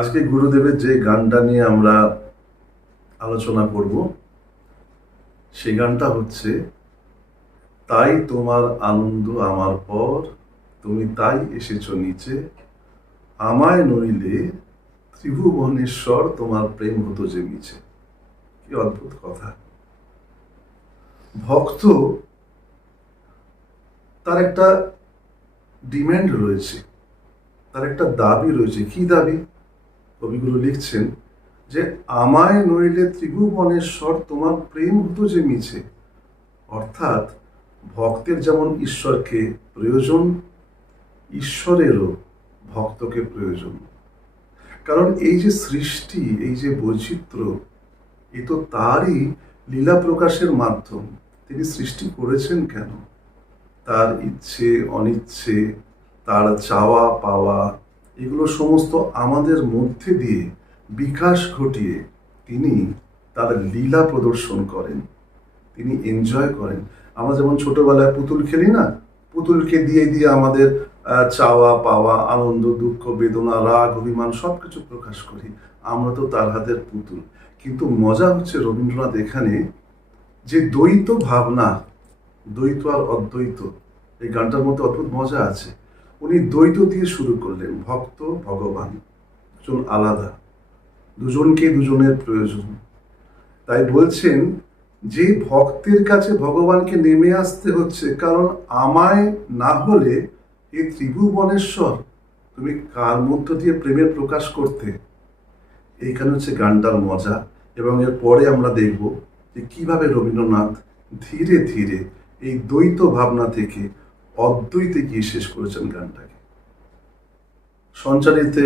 আজকে গুরুদেবের যে গানটা নিয়ে আমরা আলোচনা করব সেই গানটা হচ্ছে, তাই তোমার আনন্দ আমার পর, তুমি তাই এসেছো নিচে, আমায় নইলে ত্রিভুবনেশ্বর তোমার প্রেম হতো যে মিছে। কি অদ্ভুত কথা! ভক্ত, তার একটা ডিম্যান্ড রয়েছে, তার একটা দাবি রয়েছে। কি দাবি? কবিগুরু লিখছেন যে, আমায় নইলে ত্রিভুবনেশ্বর তোমার প্রেম হতো যে মিছে। অর্থাৎ ভক্তের যেমন ঈশ্বরকে প্রয়োজন, ঈশ্বরেরও ভক্তকে প্রয়োজন। কারণ এই যে সৃষ্টি, এই যে বৈচিত্র্য, এ তো তারই লীলা প্রকাশের মাধ্যম। তিনি সৃষ্টি করেছেন কেন? তার ইচ্ছে অনিচ্ছে, তার চাওয়া পাওয়া, এগুলো সমস্ত আমাদের মধ্যে দিয়ে বিকাশ ঘটিয়ে তিনি তার লীলা প্রদর্শন করেন, তিনি এনজয় করেন। আমরা যেমন ছোটবেলায় পুতুল খেলি না, পুতুলকে দিয়ে দিয়ে আমাদের চাওয়া পাওয়া, আনন্দ দুঃখ বেদনা রাগ অভিমান সবকিছু প্রকাশ করি। আমরা তো তার হাতের পুতুল। কিন্তু মজা হচ্ছে রবীন্দ্রনাথ এখানে যে দ্বৈত ভাবনা, দ্বৈত আর অদ্বৈত, এই গানটার মধ্যে অদ্ভুত মজা আছে। উনি দ্বৈত দিয়ে শুরু করলেন, ভক্ত ভগবান দুজন আলাদা, দুজনকে দুজনের প্রয়োজন। তাই বলছেন যে ভক্তের কাছে ভগবানকে নেমে আসতে হচ্ছে, কারণ আমায় না হলে এই ত্রিভুবনেশ্বর তুমি কার মধ্য দিয়ে প্রেমের প্রকাশ করতে। এইখানে হচ্ছে গানটার মজা। এবং এর পরে আমরা দেখব যে কিভাবে রবীন্দ্রনাথ ধীরে ধীরে এই দ্বৈত ভাবনা থেকে অদ্বৈতে গিয়ে শেষ করেছেন গানটাকে। সঞ্চারিতে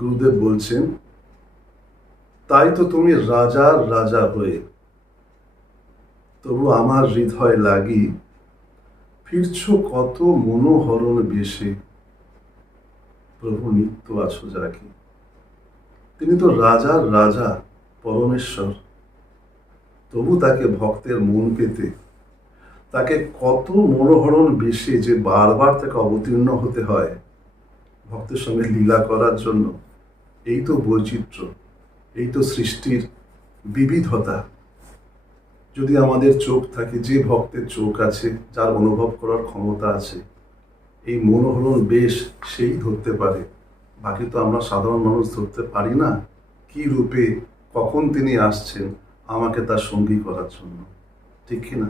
গুরুদেব বলছেন, তাই তো তুমি রাজার রাজা হয়ে, তবু আমার হৃদয় লাগি, ফিরছ কত মনোহরণ বেশে, প্রভু নিত্য আছো জাগি। তিনি তো রাজার রাজা, পরমেশ্বর, তবু তাকে ভক্তের মন পেতে, তাকে কত মনোহরণ বেশে যে বারবার তাকে অবতীর্ণ হতে হয় ভক্তের সঙ্গে লীলা করার জন্য। এই তো বৈচিত্র্য, এই তো সৃষ্টির বিবিধতা। যদি আমাদের চোখ থাকে, যে ভক্তের চোখ আছে, যার অনুভব করার ক্ষমতা আছে, এই মনোহরণ বেশ সেই ধরতে পারে। বাকি তো আমরা সাধারণ মানুষ ধরতে পারি না কি রূপে কখন তিনি আসছেন আমাকে তার সঙ্গী করার জন্য, ঠিক কিনা?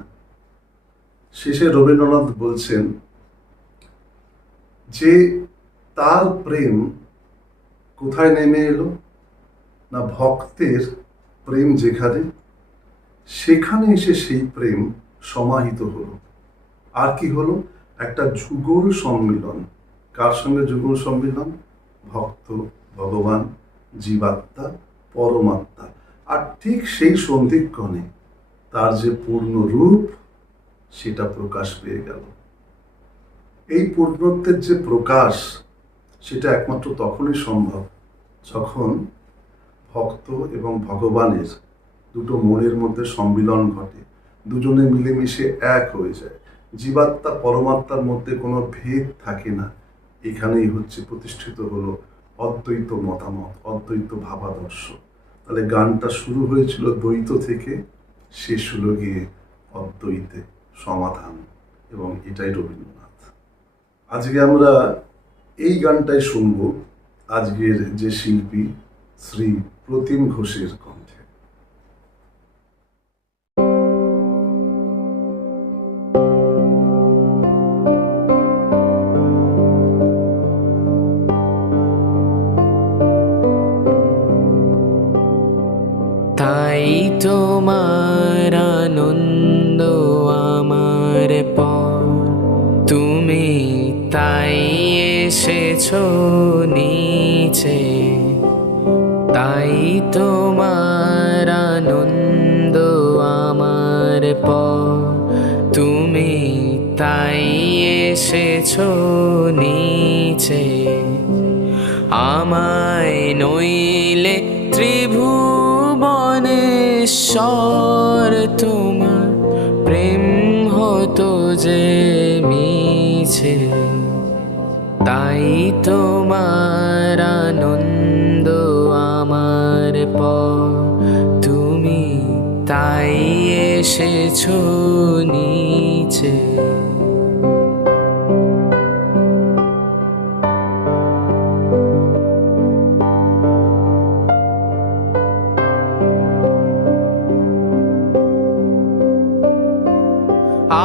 শেষে রবীন্দ্রনাথ বলছেন যে তার প্রেম কোথায় নেমে এলো না, ভক্তের প্রেম যেখানে, সেখানে এসে সেই প্রেম সমাহিত হলো। আর কি হলো? একটা যুগল সম্মিলন। কার সঙ্গে যুগল সম্মিলন? ভক্ত ভগবান, জীবাত্মা পরমাত্মা। আর ঠিক সেই সন্ধিক্ষণে তার যে পূর্ণ রূপ, সেটা প্রকাশ পেয়ে গেল। এই পূর্ণত্বের যে প্রকাশ, সেটা একমাত্র তখনই সম্ভব যখন ভক্ত এবং ভগবানের দুটো মনের মধ্যে সম্মিলন ঘটে, দুজনে মিলেমিশে এক হয়ে যায়। জীবাত্মা পরমাত্মার মধ্যে কোনো ভেদ থাকে না। এখানেই হচ্ছে প্রতিষ্ঠিত হলো অদ্বৈত মতামত, অদ্বৈত ভাবাদর্শ। তাহলে গানটা শুরু হয়েছিল দ্বৈত থেকে, শেষ হলো গিয়ে অদ্বৈতে সমাধান। এবং এটাই রবীন্দ্রনাথ। আজকে আমরা এই গানটাই শুনব আজকের যে শিল্পী শ্রী প্রতিম ঘোষের কণ্ঠে। তাই তোমার আনন্দ আমার পর, তুমি তাই এসেছো নিচে। তাই তোমার আনন্দ আমার পর, তুমি তাই এসেছো নিচে। আমায় নইলে ত্রিভুবনেশ্বর তোমার প্রেম হতো যে মিছে। তাই তোমার আনন্দ পর তুমি তাই এসেছো নিচে।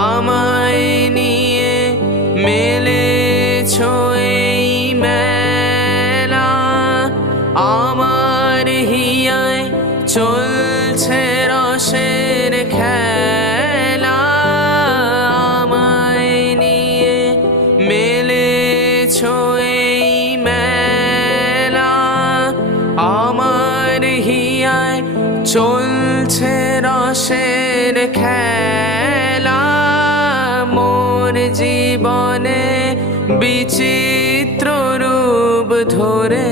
আমায় নিয়ে মেলেছো এই মেলা, আমার হিয়ায় চলছে রসের খেলা। আমায় নিয়ে মেলেছো এই মেলা, আমার হিয়ায় চলছে রসের খেলা। মোর জীবনে বিচিত্র রূপ ধরে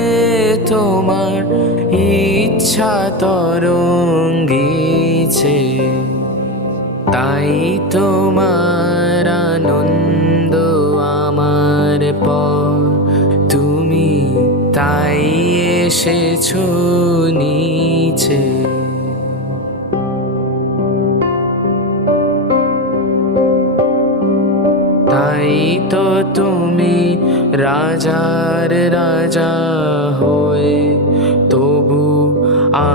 তোমার ইচ্ছা তরঙ্গিছে, তাই তোমার আনন্দ আমার পর তুমি তাই এসেছো নিচে। তাই তো তুমি রাজার রাজা হয়ে তবু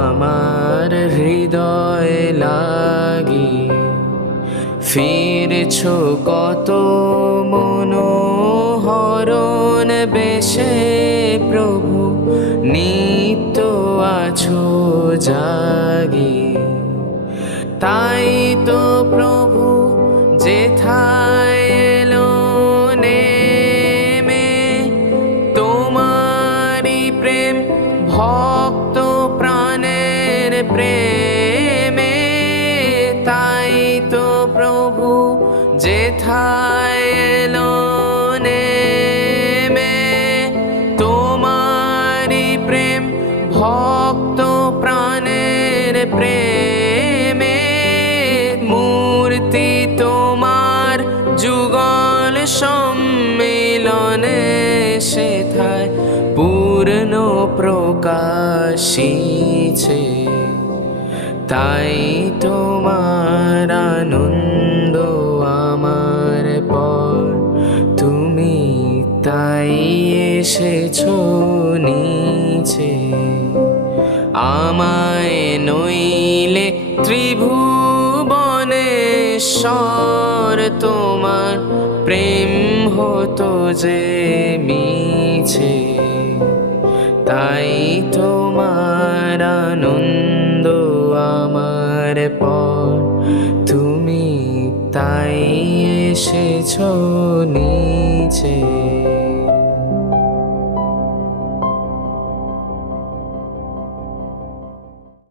আমার হৃদয় লাগি ফিরছো কত মনোহরণ বেশে প্রভু, নিত্য আছো জাগি। তাই তো প্রভু যেথায় এলো নেমে তোমারি প্রেম ভক্ত প্রাণের প্রেমে। তাই তো প্রভু যেথায় এলো নেমে তোমারি প্রেম ভক্ত প্রাণের প্রেমে। মূর্তি তোমার যুগল সম্মিলনে সেথায় পূর্ণ প্রকাশিছে, তাই তোমার আনন্দ আমার পর তুমি তাই এসেছো নিচে। আমায় নইলে ত্রিভুবনেশ্বর তোমার প্রেম হতো যে মিছে, তাই তোমার আনন্দ আমার পর তুমি তাই এসেছো নিচে।